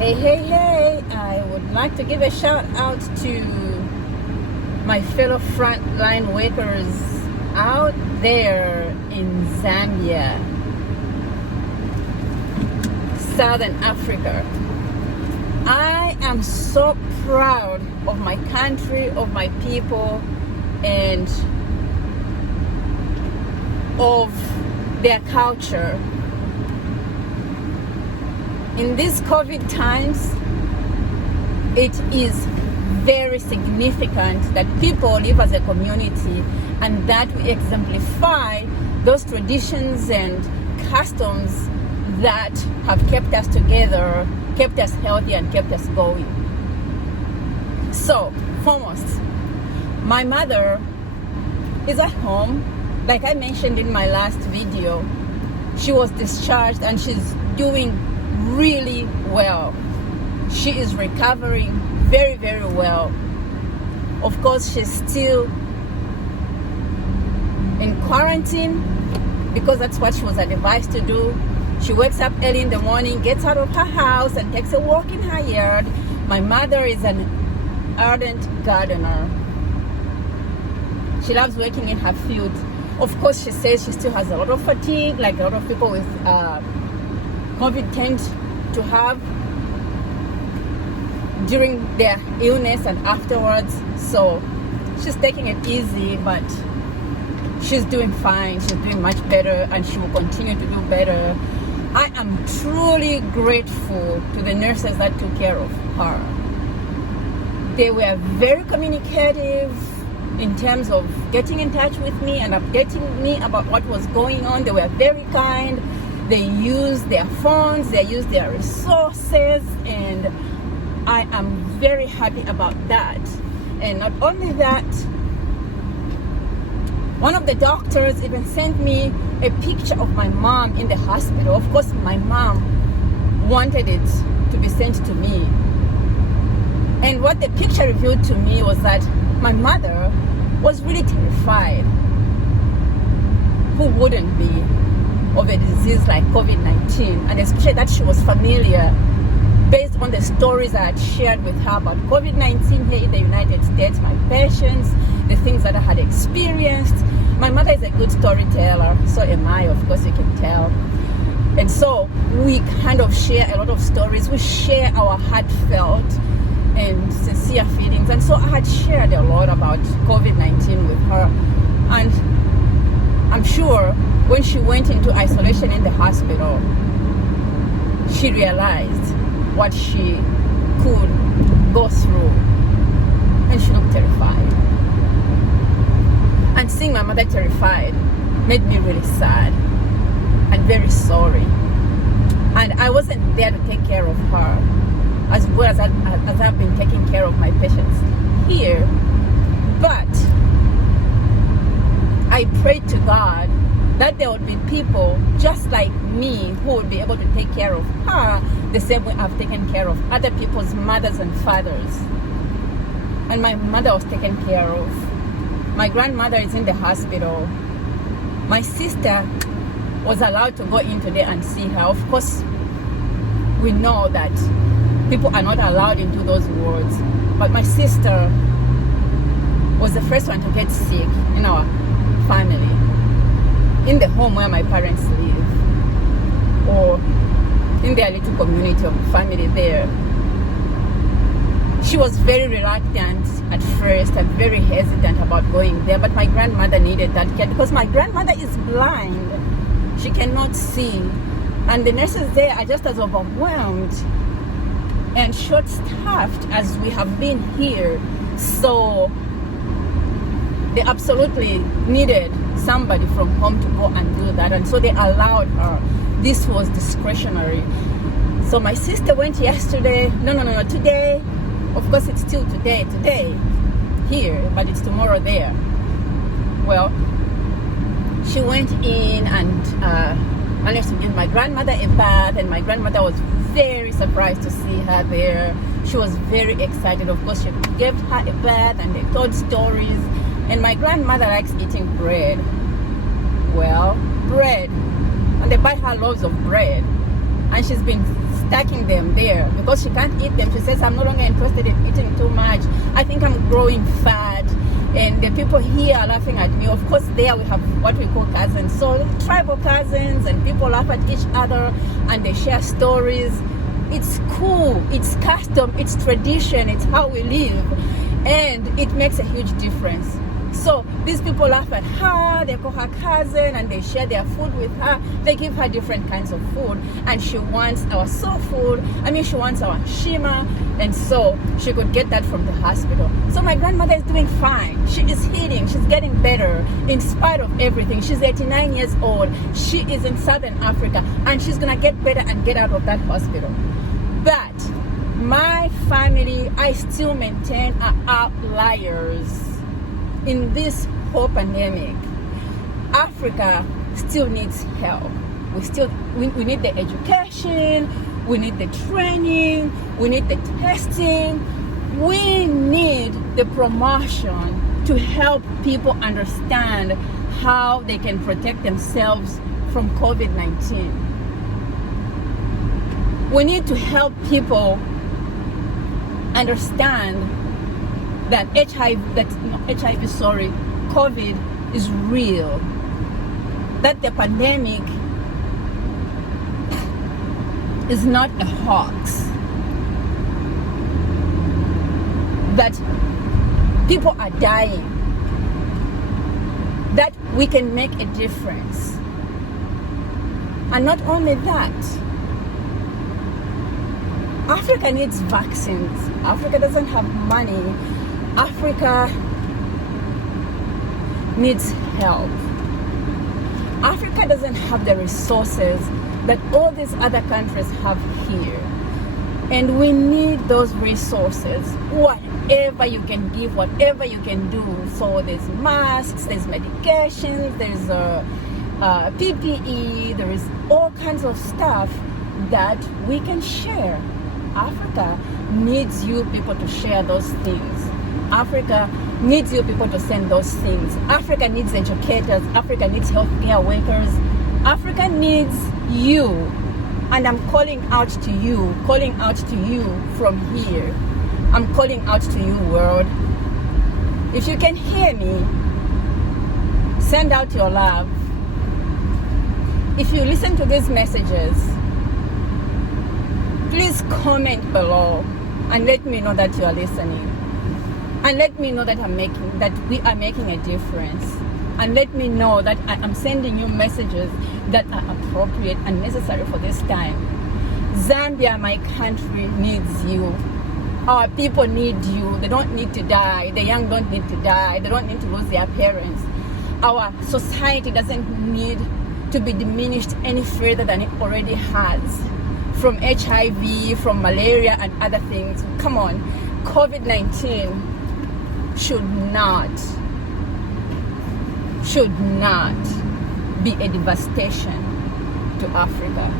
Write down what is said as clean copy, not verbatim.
Hey, I would like to give a shout out to my fellow frontline workers out there in Zambia, Southern Africa. I am so proud of my country, of my people, and of their culture. In these COVID times, it is very significant that people live as a community and that we exemplify those traditions and customs that have kept us together, kept us healthy, and kept us going. So, foremost, my mother is at home. Like I mentioned in my last video, she was discharged and she's doing really well. She is recovering very, very well. Of course, she's still in quarantine because that's what she was advised to do. She wakes up early in the morning, gets out of her house and takes a walk in her yard. My mother is an ardent gardener. She loves working in her field. Of course, she says she still has a lot of fatigue, like a lot of people with COVID tend to have during their illness and afterwards. So she's taking it easy, but she's doing fine. She's doing much better and she will continue to do better. I am truly grateful to the nurses that took care of her. They were very communicative in terms of getting in touch with me and updating me about what was going on. They were very kind. They used their phones, they used their resources, and I am very happy about that. And not only that, one of the doctors even sent me a picture of my mom in the hospital. Of course, my mom wanted it to be sent to me. And what the picture revealed to me was that my mother was really terrified. Who wouldn't be? Of a disease like COVID-19, and especially that she was familiar based on the stories I had shared with her about COVID-19 here in the United States, my patients, the things that I had experienced. My mother is a good storyteller, so am I, of course you can tell. And so we kind of share a lot of stories. We share our heartfelt and sincere feelings. And so I had shared a lot about COVID-19 with her. And I'm sure when she went into isolation in the hospital, she realized what she could go through, and she looked terrified. And seeing my mother terrified made me really sad and very sorry. And I wasn't there to take care of her as well as I've been taking care of my patients here. But I prayed to God that there would be people just like me who would be able to take care of her the same way I've taken care of other people's mothers and fathers. And my mother was taken care of. My grandmother is in the hospital. My sister was allowed to go in today and see her. Of course, we know that people are not allowed into those wards, but my sister was the first one to get sick in our family, in the home where my parents live, or in their little community of family there. She was very reluctant at first and very hesitant about going there, but my grandmother needed that care because my grandmother is blind. She cannot see. And the nurses there are just as overwhelmed and short-staffed as we have been here. So they absolutely needed somebody from home to go and do that, and so they allowed her. This was discretionary. So my sister went yesterday, today. Of course it's still today here, but it's tomorrow there. Well, she went in and managed to give my grandmother a bath, and my grandmother was very surprised to see her there. She was very excited. Of course, she gave her a bath and they told stories. And my grandmother likes eating bread. Well, bread. And they buy her loaves of bread. and she's been stacking them there because she can't eat them. She says, I'm no longer interested in eating too much. I think I'm growing fat. And the people here are laughing at me. Of course, there we have what we call cousins. So tribal cousins, and people laugh at each other and they share stories. It's cool. It's custom. It's tradition. It's how we live. And it makes a huge difference. So these people laugh at her, they call her cousin, and they share their food with her. They give her different kinds of food, and she wants our soul food. She wants our shima, and so she could get that from the hospital. So my grandmother is doing fine. She is healing. She's getting better in spite of everything. She's 89 years old. She is in Southern Africa, and she's gonna get better and get out of that hospital. But my family, I still maintain, are outliers. In this whole pandemic, Africa still needs help. We need the education, we need the training, we need the testing, we need the promotion to help people understand how they can protect themselves from COVID-19. We need to help people understand that COVID is real, that the pandemic is not a hoax, that people are dying, that we can make a difference. And not only that, Africa needs vaccines. Africa doesn't have money. Africa needs help. Africa doesn't have the resources that all these other countries have here. And we need those resources. Whatever you can give, whatever you can do. So there's masks, there's medications, there's PPE, there is all kinds of stuff that we can share. Africa needs you people to share those things. Africa needs you people to send those things. Africa needs educators. Africa needs healthcare workers. Africa needs you. And I'm calling out to you from here. I'm calling out to you, world. If you can hear me, send out your love. If you listen to these messages, please comment below and let me know that you are listening. And let me know that we are making a difference. And let me know that I am sending you messages that are appropriate and necessary for this time. Zambia, my country, needs you. Our people need you. They don't need to die. The young don't need to die. They don't need to lose their parents. Our society doesn't need to be diminished any further than it already has. From HIV, from malaria and other things. Come on. COVID-19 should not be a devastation to Africa.